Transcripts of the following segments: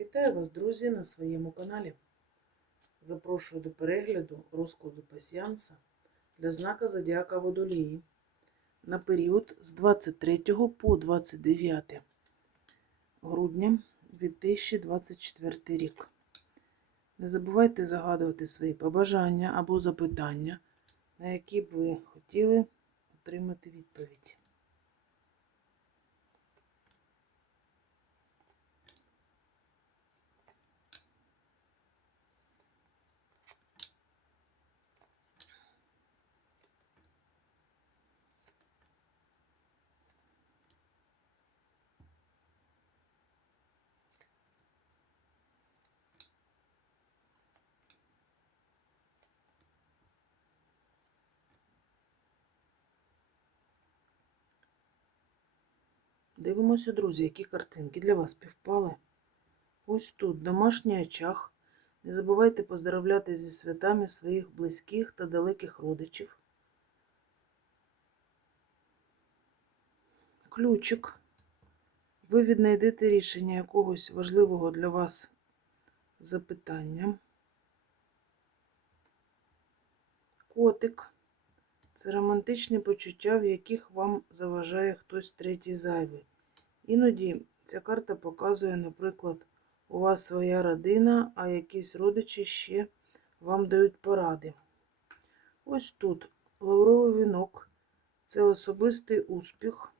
Вітаю вас, друзі, на своєму каналі. Запрошую до перегляду розкладу пасіанса для знака Зодіака Водолії на період з 23 по 29 грудня 2024 рік. Не забувайте загадувати свої побажання або запитання, на які б ви хотіли отримати відповідь. Дивимося, друзі, які картинки для вас співпали. Ось тут домашній очаг. Не забувайте поздоровляти зі святами своїх близьких та далеких родичів. Ключик. Ви віднайдете рішення якогось важливого для вас запитання. Котик. Це романтичні почуття, в яких вам заважає хтось третій зайвий. Іноді ця карта показує, наприклад, у вас своя родина, а якісь родичі ще вам дають поради. Ось тут лавровий вінок це особистий успіх,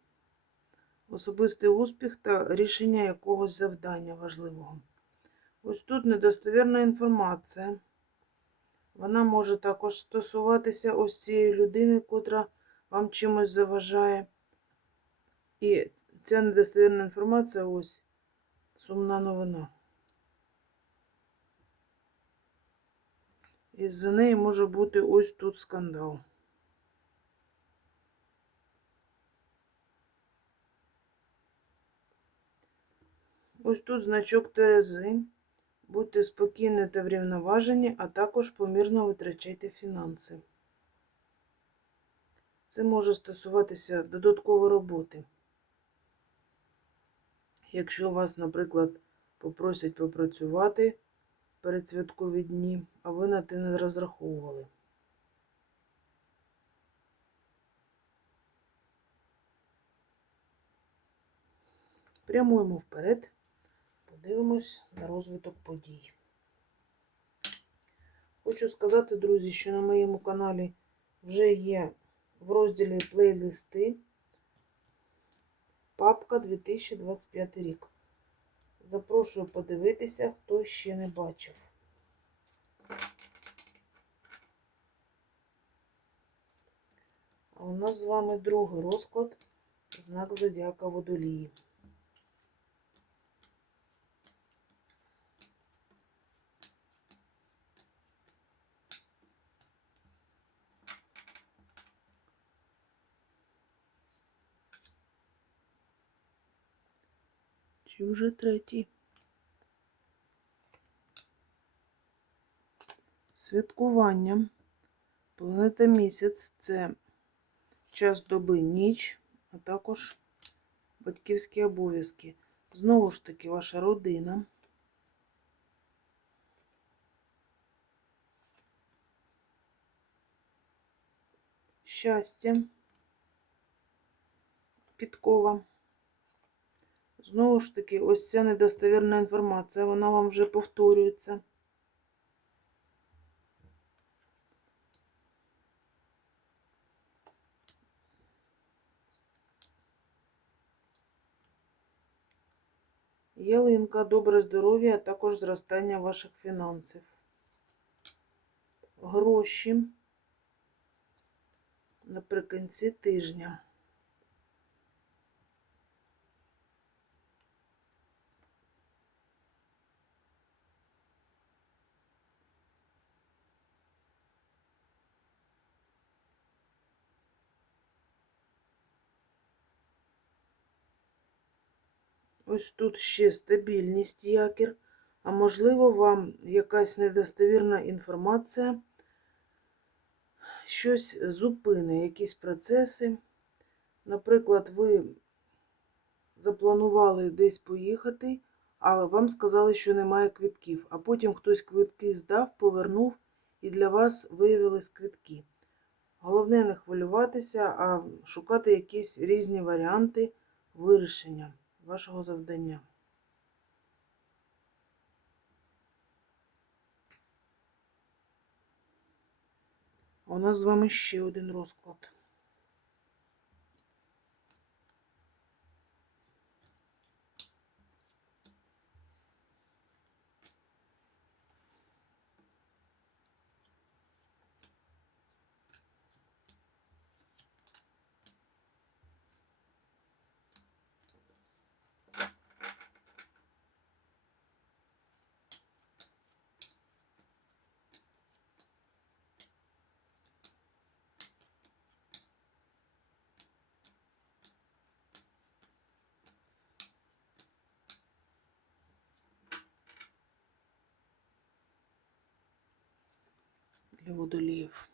особистий успіх та рішення якогось завдання важливого. Ось тут недостовірна інформація. Вона може також стосуватися ось цієї людини, котра вам чимось заважає. І ця недостовірна інформація ось сумна новина. І з-за неї може бути ось тут скандал. Ось тут значок Терези. Будьте спокійні та врівноважені, а також помірно витрачайте фінанси. Це може стосуватися додаткової роботи. Якщо вас, наприклад, попросять попрацювати перед святкові дні, а ви на те не розраховували. Прямуємо вперед. Подивимось на розвиток подій. Хочу сказати, друзі, що на моєму каналі вже є в розділі плейлисти папка 2025 рік. Запрошую подивитися, хто ще не бачив. А у нас з вами другий розклад знак Зодіака Водолії. Чи вже третій? Святкування. Планета місяць це час доби ніч, а також батьківські обов'язки. Знову ж таки, ваша родина. Щастя. Підкова. Знову ж таки, ось ця недостовірна інформація, вона вам вже повторюється. Ялинка, добре здоров'я, а також зростання ваших фінансів. Гроші наприкінці тижня. Ось тут ще стабільність якір, а можливо, вам якась недостовірна інформація, щось зупине, якісь процеси. Наприклад, ви запланували десь поїхати, а вам сказали, що немає квитків, а потім хтось квитки здав, повернув, і для вас виявились квитки. Головне не хвилюватися, а шукати якісь різні варіанти вирішення вашого завдання. У нас з вами ще один розклад. Для водоліїв.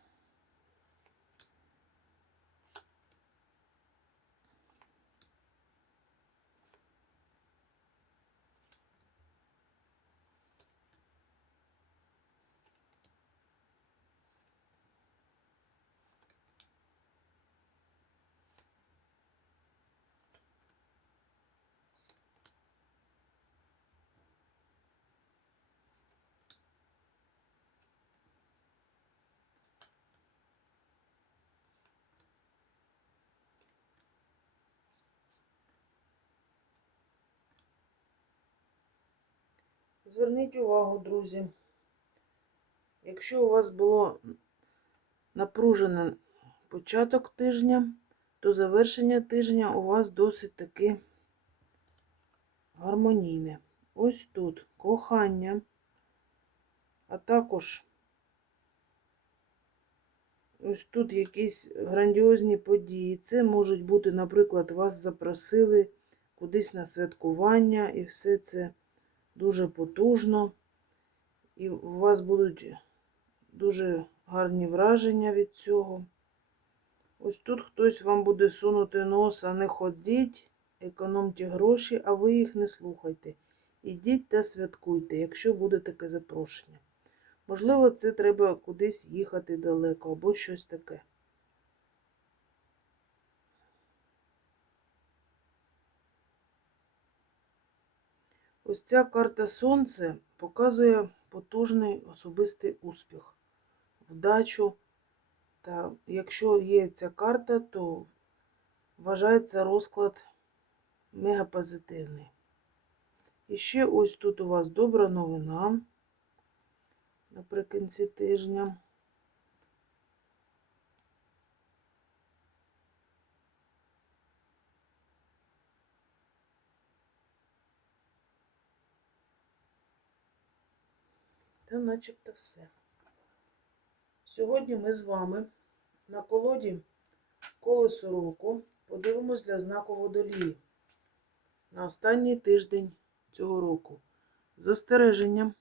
Зверніть увагу, друзі. Якщо у вас було напружений початок тижня, то завершення тижня у вас досить таки гармонійне. Ось тут кохання, а також ось тут якісь грандіозні події. Це можуть бути, наприклад, вас запросили кудись на святкування, і все це дуже потужно, і у вас будуть дуже гарні враження від цього. Ось тут хтось вам буде сунути носа, не ходіть, економте гроші, а ви їх не слухайте. Ідіть та святкуйте, якщо буде таке запрошення. Можливо, це треба кудись їхати далеко або щось таке. Ось ця карта Сонце показує потужний особистий успіх, вдачу. Та якщо є ця карта, то вважається розклад мегапозитивний. І ще ось тут у вас добра новина наприкінці тижня. Та начебто все. Сьогодні ми з вами на колоді колесо року подивимось для знаку водолії на останній тиждень цього року. Застереження.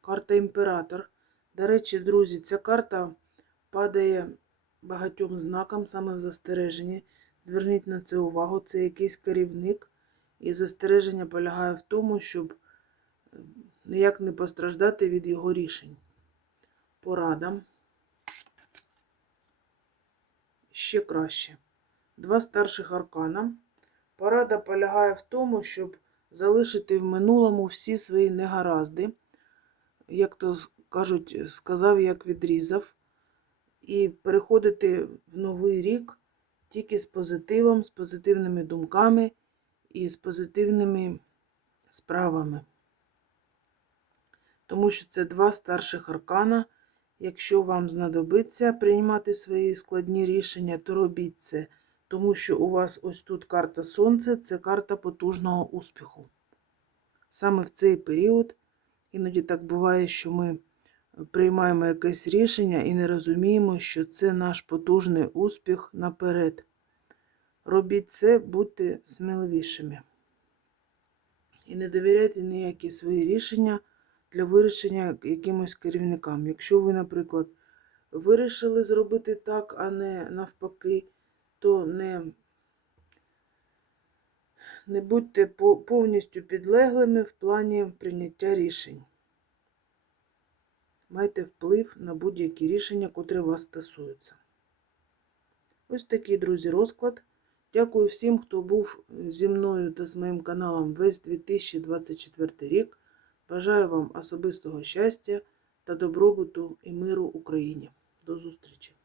Карта імператор. До речі, друзі, ця карта падає багатьом знакам саме в застереженні. Зверніть на це увагу, це якийсь керівник. І застереження полягає в тому, щоб ніяк не постраждати від його рішень. Порада. Ще краще. Два старших аркана. Порада полягає в тому, щоб залишити в минулому всі свої негаразди. Як то кажуть, сказав, як відрізав. І переходити в новий рік тільки з позитивом, з позитивними думками і з позитивними справами. Тому що це два старших аркана. Якщо вам знадобиться приймати свої складні рішення, то робіть це. Тому що у вас ось тут карта Сонце це карта потужного успіху. Саме в цей період, іноді так буває, що ми приймаємо якесь рішення і не розуміємо, що це наш потужний успіх наперед. Робіть це, будьте сміливішими. І не довіряйте ніякі свої рішення для вирішення якимось керівникам. Якщо ви, наприклад, вирішили зробити так, а не навпаки, то не, не будьте повністю підлеглими в плані прийняття рішень. Майте вплив на будь-які рішення, котрі вас стосуються. Ось такий, друзі, розклад. Дякую всім, хто був зі мною та з моїм каналом весь 2024 рік. Бажаю вам особистого щастя та добробуту і миру Україні. До зустрічі!